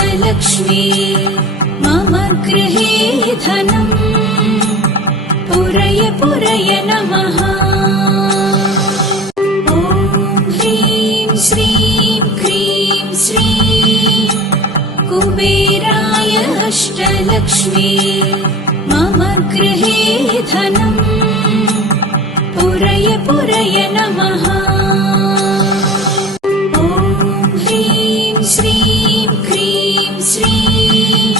अष्टलक्ष्मी मम गृहे धनम् पुरय पुरय नमः। ॐ ह्रीं श्रीं क्रीं श्रीं कुबेराय अष्टलक्ष्मी मम गृहे धनम् पुरय पुरय नमः। ॐ ह्रीं श्रीं क्रीं श्रीं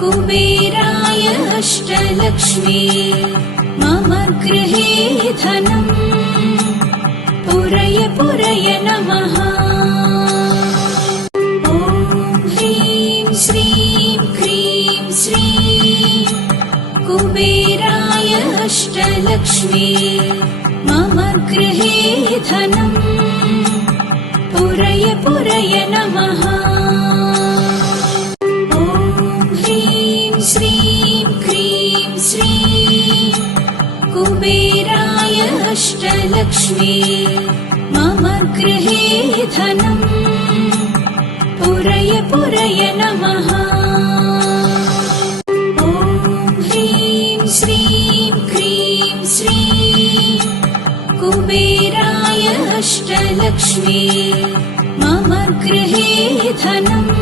कुबेराय अष्टलक्ष्मी मम गृहे धनम् पुरय पुरय नमः। ॐ ह्रीं श्रीं क्रीं श्रीं कुबेराय अष्टलक्ष्मी मम गृहे धनम् पुरय पुरय नमः। ॐ ह्रीं श्रीं क्रीं श्रीं कुबेराय अष्टलक्ष्मी मम गृहे धनम् पुरय पुरय नमः। ॐ ह्रीं श्रीं क्रीं श्रीं कुबेराय अष्टलक्ष्मी मम गृहे धनम्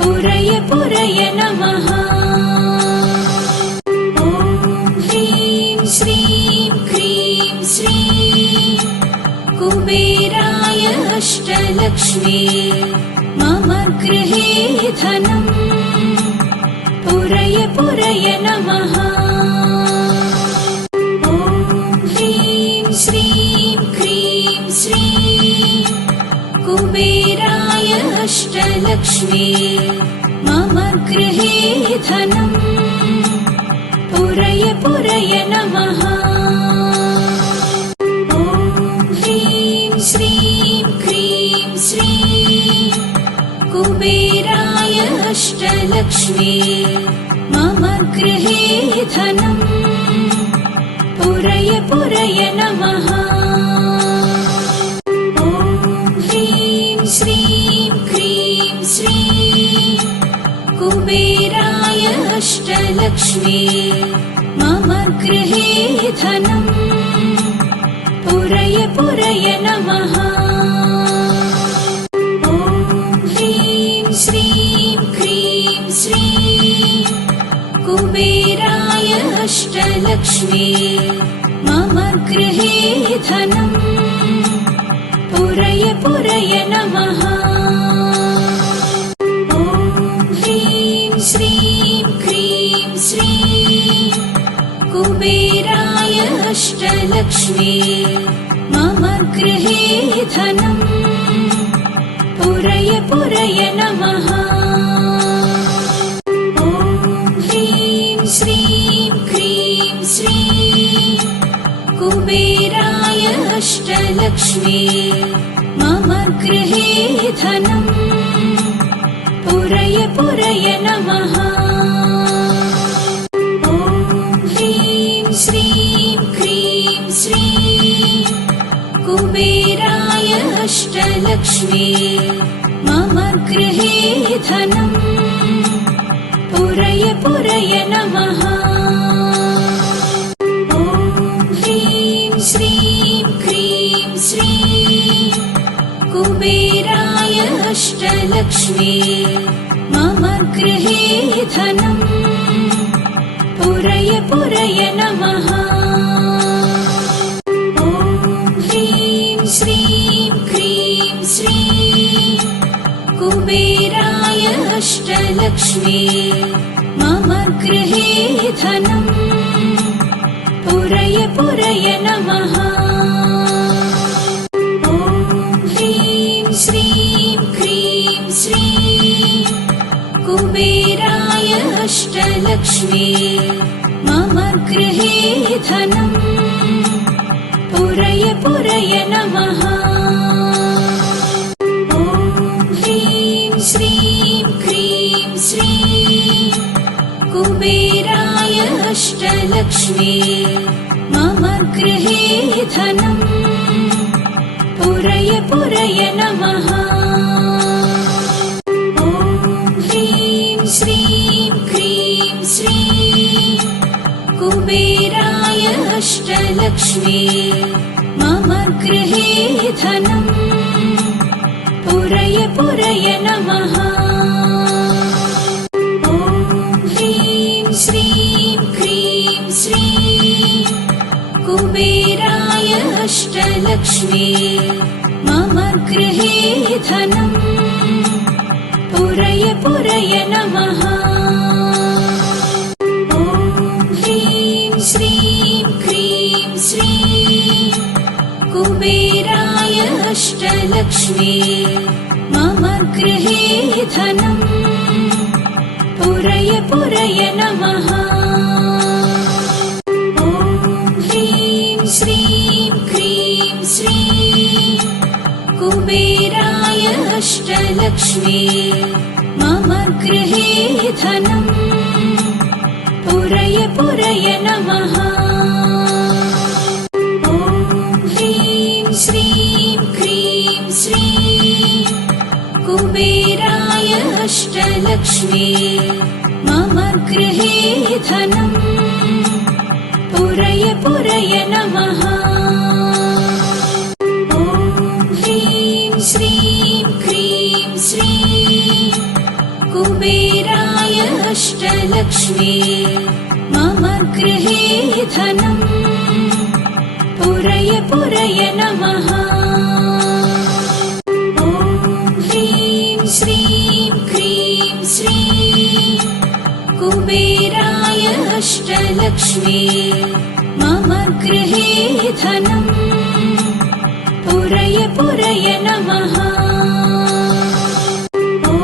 पुरय पुरय नमः। ॐ ह्रीं श्रीं क्रीं श्रीं कुबेराय अष्टलक्ष्मी मम गृहे धनम् पुरय पुरय नमः। ॐ ह्रीं श्रीं क्रीं श्रीं कुबेराय अष्टलक्ष्मी मम गृहे धनम् पुरय पुरय नमः। ॐ ह्रीं श्रीं क्रीं श्रीं कुबेराय अष्टलक्ष्मी मम गृहे धनम् पुरय पुरय नमः। ॐ ह्रीं श्रीं क्रीं श्रीं कुबेराय अष्टलक्ष्मी मम गृहे धनम् पुरय पुरय नमः। ॐ ह्रीं श्रीं क्रीं श्रीं कुबेराय अष्टलक्ष्मी मम गृहे धनम् पुरय पुरय नमः। ॐ ह्रीं श्रीं क्रीं श्रीं कुबेराय अष्टलक्ष्मी मम गृहे धनम् पुरय पुरय नमः। ॐ ह्रीं श्रीं क्रीं श्रीं कुबेराय अष्टलक्ष्मी मम गृहे धनम् पुरय पुरय नमः। ॐ ह्रीं श्रीं क्रीं श्रीं कुबेराय अष्टलक्ष्मी मम गृहे धनम् पुरय पुरय नमः। ॐ ह्रीं श्रीं क्रीं श्रीं कुबेराय अष्टलक्ष्मी मम गृहे धनम् पुरय पुरय नमः। ॐ ह्रीं श्रीं क्रीं श्रीं कुबेराय अष्टलक्ष्मी मम गृहे धनम् पुरय पुरय नमः। ॐ ह्रीं श्रीं क्रीं श्रीं कुबेराय अष्टलक्ष्मी मम गृहे धनम् पुरय पुरय नमः। ॐ ह्रीं श्रीं क्रीं श्रीं कुबेराय अष्टलक्ष्मी मम गृहे धनम् पुरय पुरय नमः। ॐ अष्टलक्ष्मी मम गृहे धनम् पुरय पुरय नमः। ॐ ह्रीं श्रीं क्रीं श्रीं कुबेराय अष्टलक्ष्मी मम गृहे धनम् पुरय पुरय नमः। ॐ ह्रीं श्रीं क्रीं श्रीं कुबेराय अष्टलक्ष्मी मम गृहे धनम् पुरय पुरय नमः। ॐ ह्रीं श्रीं क्रीं श्रीं कुबेराय अष्टलक्ष्मी मम गृहे धनम् पुरय पुरय नमः। ॐ ह्रीं श्रीं क्रीं श्रीं कुबेराय अष्टलक्ष्मी मम गृहे धनम् पुरय पुरय नमः। ॐ ह्रीं श्रीं क्रीं श्रीं कुबेराय अष्टलक्ष्मी मम गृहे धनम् पुरय पुरय नमः। ॐ ह्रीं श्रीं क्रीं श्रीं कुबेराय अष्टलक्ष्मी मम गृहे धनम् पुरय पुरय नमः। ॐ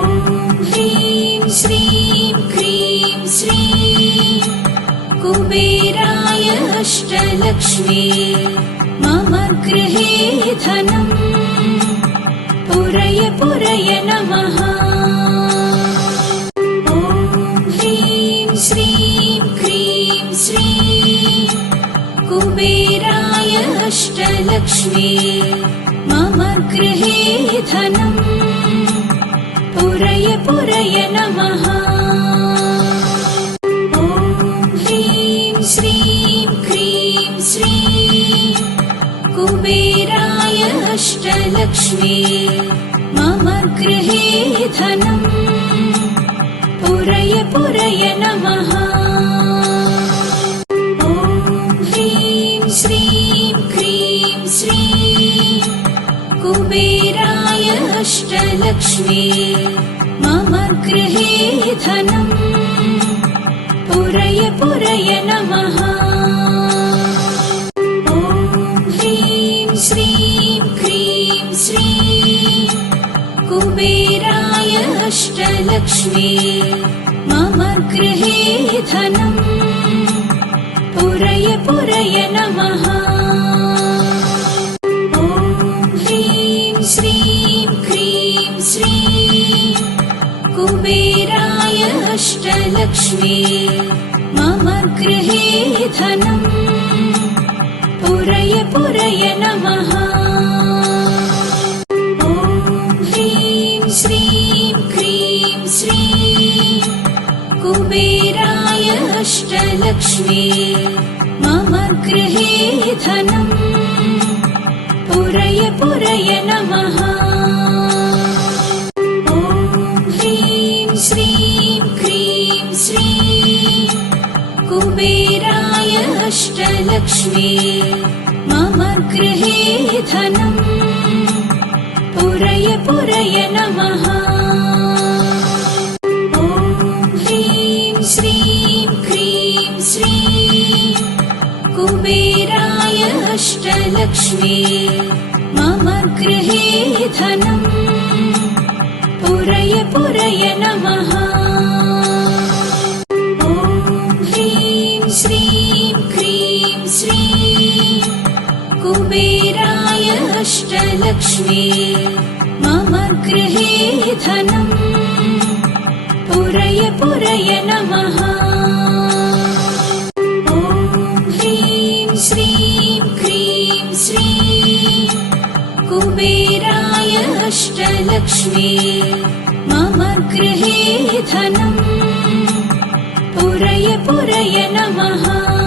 ह्रीं श्रीं क्रीं श्रीं कुबेराय अष्टलक्ष्मी मम गृहे धनम् पुरय पुरय नमः। ॐ ह्रीं श्रीं क्रीं श्रीं कुबेराय अष्टलक्ष्मी मम गृहे धनम् पुरय पुरय नमः। ॐ ह्रीं श्रीं क्रीं श्रीं कुबेराय अष्टलक्ष्मी मम गृहे धनम् पुरय पुरय नमः। ॐ ह्रीं श्रीं क्रीं श्रीं कुबेराय अष्टलक्ष्मी मम गृहे धनम् पुरय पुरय नमः। ॐ ह्रीं श्रीं क्रीं श्रीं कुबेराय अष्टलक्ष्मी मम गृहे धनम् पुरय पुरय नमः। ॐ ह्रीं श्रीं क्रीं श्रीं कुबेराय अष्टलक्ष्मी मम गृहे धनम् पुरय पुरय नमः। ॐ ह्रीं श्रीं क्रीं श्रीं कुबेराय अष्टलक्ष्मी मम गृहे धनम् पुरय पुरय नमः। ॐ ह्रीं श्रीं क्रीं श्रीं कुबेराय अष्टलक्ष्मी मम गृहे धनम् पुरय पुरय नमः। ॐ ह्रीं श्रीं क्रीं श्रीं कुबेराय अष्टलक्ष्मी मम गृहे धनम् पुरय पुरय नमः। ॐ ह्रीं श्रीं क्रीं श्रीं कुबेराय अष्टलक्ष्मी मम गृहे धनम् पुरय पुरय नमः। ॐ ह्रीं श्रीं क्रीं श्रीं कुबेराय अष्टलक्ष्मी मम गृहे धनम् पुरय पुरय नमः।